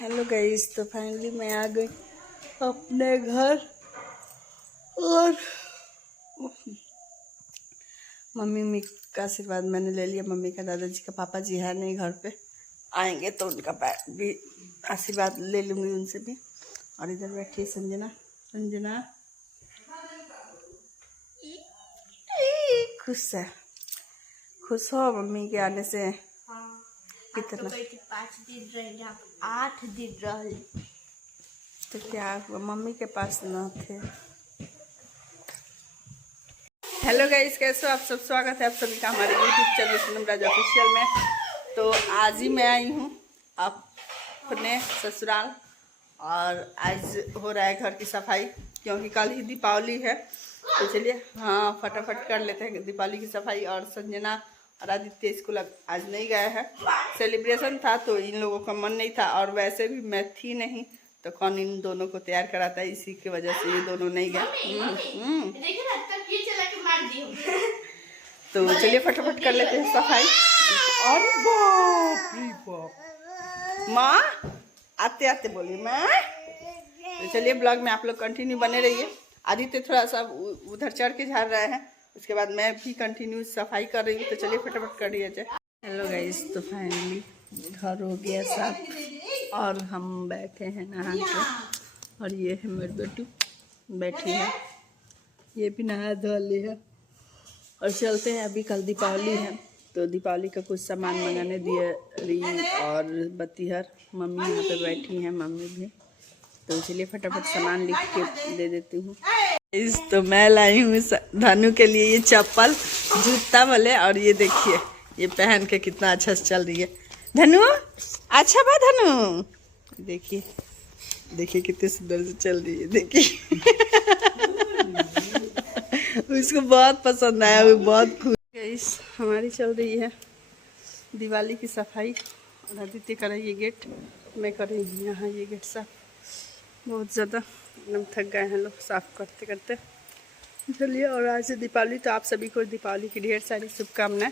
Hello guys, तो finally मैं आ गई अपने घर और मम्मी का आशीर्वाद मैंने ले लिया। मम्मी का, दादाजी का, पापा जी है नहीं घर पे, आएंगे तो उनका भी आशीर्वाद ले लूँगी उनसे भी। और इधर बैठी संजना। संजना खुश है, खुश हो मम्मी के आने से? कितना? 5 दिन रहे, 8 दिन रहे तो क्या हुआ, मम्मी के पास न थे। हेलो गाइस, कैसे हो आप सब? स्वागत है आप सभी का हमारे यूट्यूब चैनल पूनम राज ऑफिशियल में। तो आज ही मैं आई हूँ अपने ससुराल और आज हो रहा है घर की सफाई, क्योंकि कल ही दीपावली है। तो चलिए हाँ फटाफट कर लेते हैं दीपावली की सफाई। और संजना और आदित्य स्कूल आज नहीं गए हैं, सेलिब्रेशन था तो इन लोगों का मन नहीं था, और वैसे भी मैं थी नहीं तो कौन इन दोनों को तैयार कराता है, इसी की वजह से ये दोनों नहीं गए। तो चलिए फटाफट कर लेते हैं सफाई। और बाप रे बाप, माँ आते आते बोली मैं। तो चलिए ब्लॉग में आप लोग कंटिन्यू बने रहिए। आदित्य थोड़ा सा उधर चढ़ के झाड़ रहे हैं, उसके बाद मैं भी कंटिन्यू सफाई कर रही हूँ। तो चलिए फटाफट कर दिया जाए। हेलो गाइस, तो फाइनली घर हो गया साफ और हम बैठे हैं नहा के। और ये है मेरी बेटी बैठी है, ये भी नहा धो ली है। और चलते हैं, अभी कल दीपावली है तो दीपावली का कुछ सामान मंगाने दिए री और बत्तीहर। मम्मी यहाँ पे बैठी हैं, मम्मी भी। तो चलिए फटाफट सामान लिख के दे देती हूँ। इस तो मैं लाई हूँ धनु के लिए ये चप्पल, जूता वाले। और ये देखिए ये पहन के कितना अच्छा से चल रही है धनु। अच्छा बा धनु, देखिए देखिए कितने सुंदर से चल रही है, देखिए उसको बहुत पसंद आया, वो बहुत खुश। हमारी चल रही है दिवाली की सफाई और आदित्य कर रही है गेट, मैं कर रही हूँ यहाँ ये गेट साफ। बहुत ज़्यादा एकदम थक गए हैं लोग साफ करते करते। चलिए, और आज से दीपावली, तो आप सभी को दीपावली की ढेर सारी शुभकामनाएं।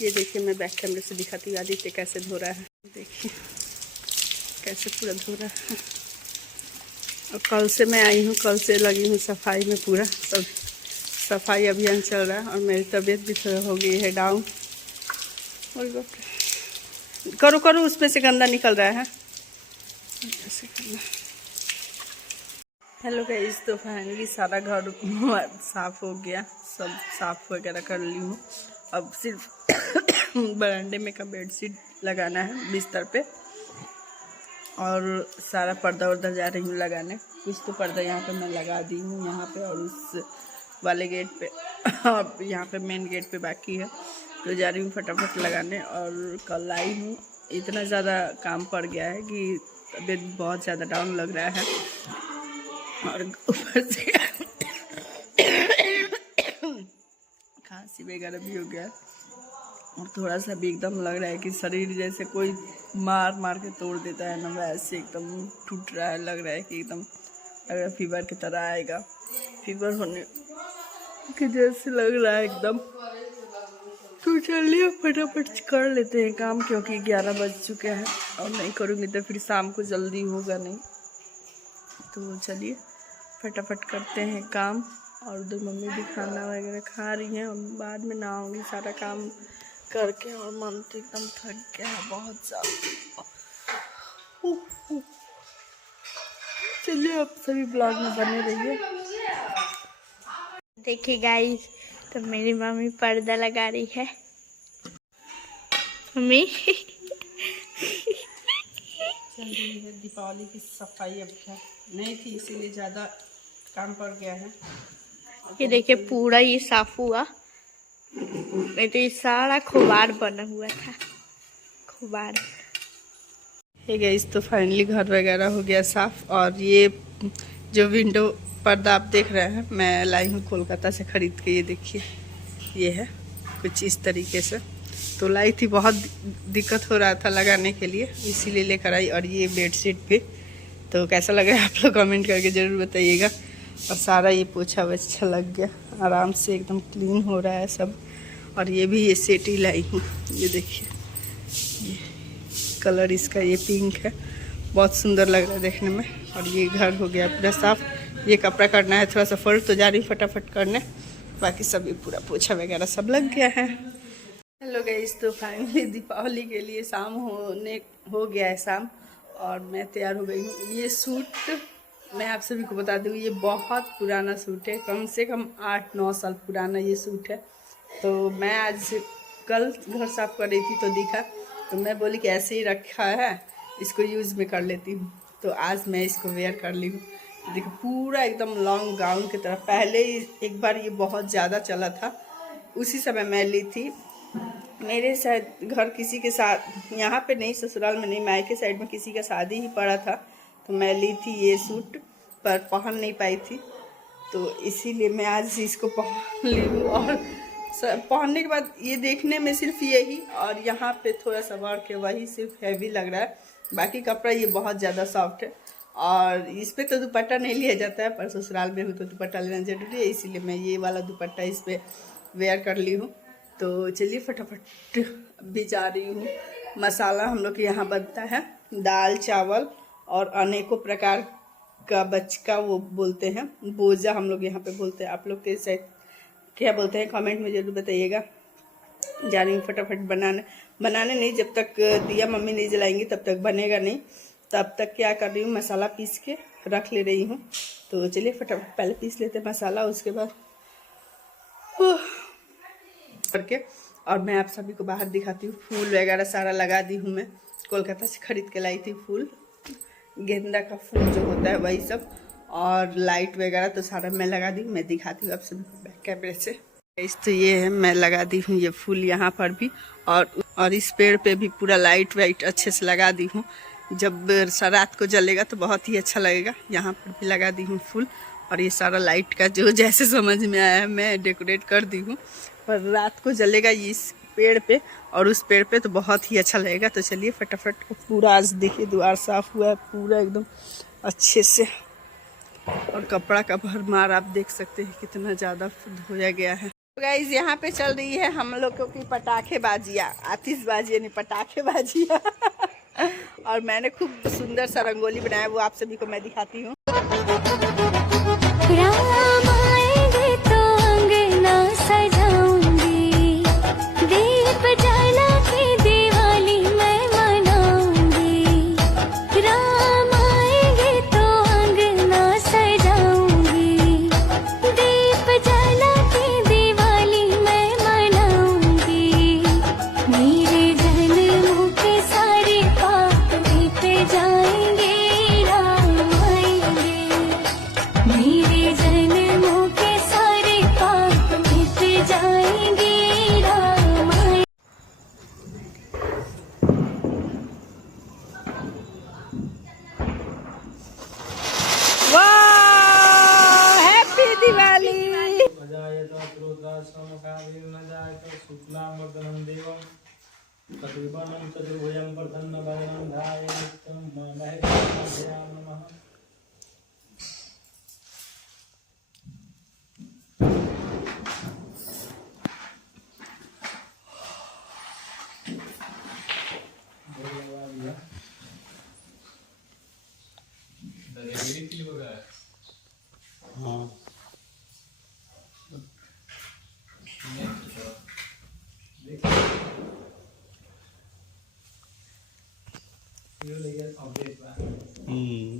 ये देखिए मैं बैक कैमरे से दिखाती हूँ आदित्य कैसे धो रहा है, देखिए कैसे पूरा धो रहा है। और कल से मैं आई हूँ, कल से लगी हूँ सफाई में, पूरा सब सफाई अभियान चल रहा है। और मेरी तबीयत भी थोड़ा हो गई है डाउन। और करो करो, उसमें से गंदा निकल रहा है, ऐसे करना। हेलो गाइस, तो फाइनली सारा घर साफ हो गया, सब साफ वगैरह कर ली हूँ। अब सिर्फ बरामदे में का बेडशीट लगाना है बिस्तर पे, और सारा पर्दा वर्दा जा रही हूँ लगाने। कुछ तो पर्दा यहाँ पे मैं लगा दी हूँ यहाँ पे, और उस वाले गेट पे और यहाँ पे मेन गेट पे बाकी है, तो जा रही हूँ फटाफट लगाने। और कल आई हूँ, इतना ज़्यादा काम पड़ गया है कि तबीयत बहुत ज़्यादा डाउन लग रहा है, और ऊपर से खांसी वगैरह भी हो गया, और थोड़ा सा भी एकदम लग रहा है कि शरीर जैसे कोई मार मार के तोड़ देता है ना, वैसे एकदम टूट रहा है। लग रहा है कि एकदम अगर फीवर की तरह आएगा, फीवर होने की जैसे लग रहा है एकदम। तो चलिए फटाफट कर लेते हैं काम, क्योंकि 11 बज चुके हैं, और नहीं करूँगी तो फिर शाम को जल्दी होगा नहीं। तो चलिए फटाफट करते हैं काम। और उधर मम्मी भी खाना वगैरह खा रही हैं, और बाद में नहाऊंगी सारा काम करके। और मन तो एकदम थक गया है बहुत ज़्यादा। चलिए आप सभी ब्लॉग में बने रहिए। देखिए गाइस, तो मेरी मम्मी पर्दा लगा रही है। मम्मी चल रही है दीपावली की सफाई। अब क्या नहीं थी इसीलिए ज़्यादा काम पड़ गया है। ये देखिए पूरा ये साफ हुआ, नहीं तो ये सारा खुबार बना हुआ था, खुबार। ये गाइस, तो फाइनली घर वगैरह हो गया साफ। और ये जो विंडो पर्दा आप देख रहे हैं, मैं लाई हूँ कोलकाता से ख़रीद के। ये देखिए ये है कुछ इस तरीके से, तो लाई थी, बहुत दिक्कत हो रहा था लगाने के लिए, इसीलिए लेकर आई। और ये बेडशीट भी, तो कैसा लगा आप लोग कमेंट करके ज़रूर बताइएगा। और सारा ये पोछा अच्छा लग गया, आराम से एकदम क्लीन हो रहा है सब। और ये भी ये सेट ही लाई हूँ, ये देखिए ये कलर इसका ये पिंक है, बहुत सुंदर लग रहा है देखने में। और ये घर हो गया पूरा साफ। ये कपड़ा करना है, थोड़ा सा फोल्ड तो जा रही फटाफट करने, बाकी सभी पूरा पोछा वगैरह सब लग गया है। हेलो गाइस, तो फाइनली दीपावली के लिए शाम हो गया है शाम, और मैं तैयार हो गई हूँ। ये सूट मैं आप सभी को बता दूँ, ये बहुत पुराना सूट है, कम से कम 8-9 साल पुराना ये सूट है। तो मैं आज कल घर साफ कर रही थी तो दिखा, तो मैं बोली कि ऐसे ही रखा है, इसको यूज़ में कर लेती हूँ। तो आज मैं इसको वेयर कर ली हूँ। देखो पूरा एकदम लॉन्ग गाउन की तरह। पहले एक बार ये बहुत ज़्यादा चला था, उसी समय मैं ली थी। मेरे शायद घर किसी के साथ, यहाँ पे नहीं, ससुराल में नहीं, मायके साइड में किसी का शादी ही पड़ा था, तो मैं ली थी ये सूट, पर पहन नहीं पाई थी, तो इसीलिए मैं आज इसको पहन ली हूँ। और पहनने के बाद ये देखने में सिर्फ यही और यहाँ पे थोड़ा सा वर्क है, वही सिर्फ हैवी लग रहा है। बाकी कपड़ा ये बहुत ज़्यादा सॉफ्ट है। और इस पर तो दुपट्टा नहीं लिया जाता है, पर ससुराल में हूँ तो दुपट्टा लेना जरूरी है, इसीलिए मैं ये वाला दुपट्टा इस पर वेयर कर ली हूँ। तो चलिए फटाफट भी जा रही हूँ। मसाला हम लोग के यहाँ बनता है, दाल चावल और अनेकों प्रकार का बचका वो बोलते हैं, बोजा हम लोग यहाँ पे बोलते हैं। आप लोग के साइड क्या बोलते हैं कमेंट में जरूर बताइएगा। जा रही हूँ फटाफट बनाने नहीं, जब तक दिया मम्मी नहीं जलाएंगी तब तक बनेगा नहीं। तब तक क्या कर रही हूँ, मसाला पीस के रख ले रही हूँ। तो चलिए फटाफट पहले पीस लेते हैं मसाला, उसके बाद करके। और मैं आप सभी को बाहर दिखाती हूँ। फूल वगैरह सारा लगा दी हूँ, मैं कोलकाता से खरीद के लाई थी फूल, गेंदा का फूल जो होता है वही सब, और लाइट वगैरह तो सारा मैं लगा दी हूँ। मैं दिखाती हूँ आप सभी को बैक कैमरे से। तो ये है, मैं लगा दी हूँ ये फूल यहाँ पर भी, और इस पेड़ पे भी पूरा लाइट वाइट अच्छे से लगा दी हूँ। जब रात को जलेगा तो बहुत ही अच्छा लगेगा। यहाँ पर भी लगा दी हूँ फूल, और ये सारा लाइट का जो जैसे समझ में आया है मैं डेकोरेट कर दी हूँ। पर रात को जलेगा इस पेड़ पे, और उस पेड़ पे तो बहुत ही अच्छा लगेगा। तो चलिए फटाफट पूरा, आज देखिए द्वार साफ हुआ है पूरा एकदम अच्छे से, और कपड़ा का भरमार आप देख सकते हैं कितना ज़्यादा धोया गया है। तो गाइस यहाँ पे चल रही है हम लोगों की पटाखेबाजियाँ, आतिशबाजी यानी पटाखेबाजियाँ। और मैंने खूब सुंदर सा रंगोली बनाया, वो आप सभी को मैं दिखाती हूँ।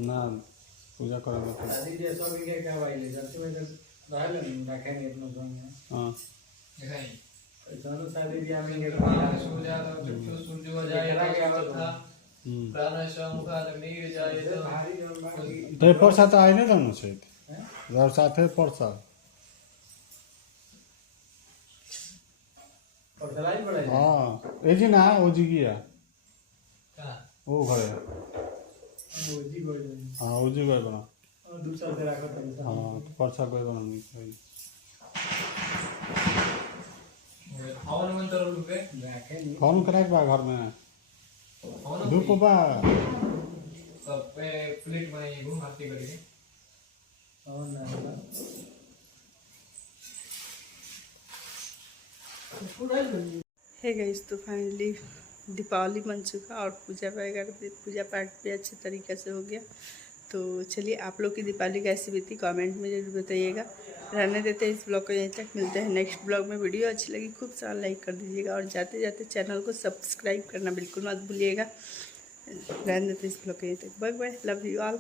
ना पूजा करेंगे तो पर्सा तो आए नहीं रहना चाहिए घर साथ है पर्सा हाँ ए जी ना ओ जी की वो घर है हाँ ओ जी घर बना हाँ तो पर्सा कोई बनानी चाहिए फोन करा बा घर में धूप बा सब पे प्लेट बनाइए घूम आरती करिए हे गाइस, तो फाइनली दीपावली बन चुका और पूजा पाठ भी अच्छे तरीके से हो गया। तो चलिए, आप लोग की दीपावली कैसी बीती कमेंट में जरूर बताइएगा। रहने देते हैं इस ब्लॉग को यहीं तक, मिलते हैं नेक्स्ट ब्लॉग में। वीडियो अच्छी लगी खूब सारा लाइक कर दीजिएगा और जाते जाते चैनल को सब्सक्राइब करना बिल्कुल मत भूलिएगा। रहने देते हैं इस ब्लॉग को यहीं तक। Bye bye, love you all.